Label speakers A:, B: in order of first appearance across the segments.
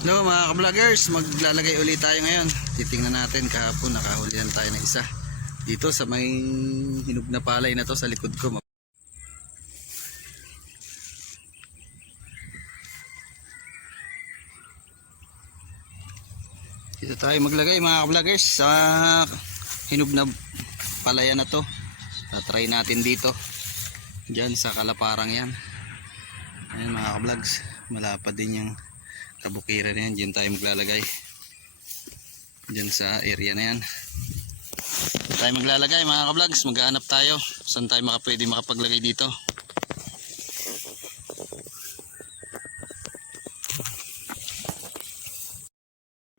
A: Hello mga ka-vloggers, maglalagay ulit tayo ngayon. Titingnan natin kahapon nakahuli na tayo ng isa. Dito sa may hinog na palay na to sa likod ko. Dito tayo maglagay mga ka-vloggers sa hinog na palayan na to. try natin dito. Diyan sa kalaparang yan. Ayan mga ka-vlogs, malapad din yung kabukiran yan. Diyan tayo maglalagay. Diyan sa area na yan. Diyan tayo maglalagay mga ka-vlogs. Maghahanap tayo. Saan tayo maka, pwede makapaglagay dito.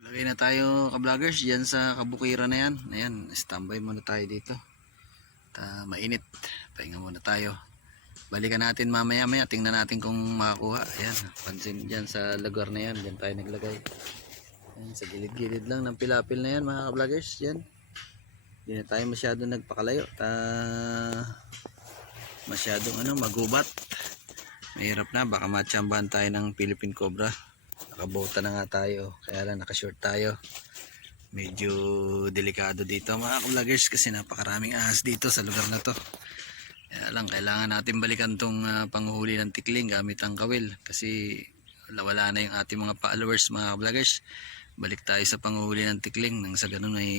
A: Lagay na tayo ka-vloggers diyan sa kabukiran na yan. Ayan, standby muna tayo dito. Ta mainit. Pahinga muna tayo. Balikan natin mamaya maya. Tingnan natin kung makakuha. Ayan, pansin dyan sa lugar na yan. Diyan tayo naglagay. Ayan, sa gilid-gilid lang ng pilapil na yan mga ka-vloggers. Yan. Hindi na tayo masyado nagpakalayo. Ta masyadong ano, magubat. Mahirap na. Baka matsambahan tayo ng Philippine Cobra. Nakabota na nga tayo. Kaya lang nakashort tayo. Medyo delikado dito mga ka-vloggers kasi napakaraming ahas dito sa lugar na to. Kaya lang, kailangan natin balikan tong ah, panguhuli ng tikling gamit ang kawil. Kasi wala, na yung ating mga followers, mga vloggers. Balik tayo sa panguhuli ng tikling. Nang sa ganun ay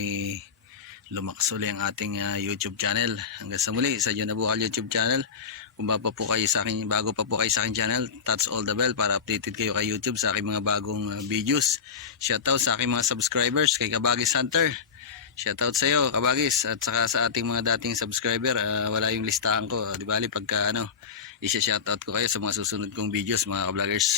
A: lumakas uli ang ating ah, YouTube channel. Hanggang sa muli, sa John Abukal YouTube channel. Kung bago pa po kayo sa akin, bago pa po kayo sa akin channel, touch all the bell para updated kayo kay YouTube sa aking mga bagong ah, videos. Shoutout sa aking mga subscribers, kay Kabagis Hunter. Shoutout sa iyo, Kabagis, at saka sa ating mga dating subscriber. ah, wala yung listahan ko. Ah, di bali, pagka ano, isa-shoutout ko kayo sa mga susunod kong videos, mga ka-vloggers.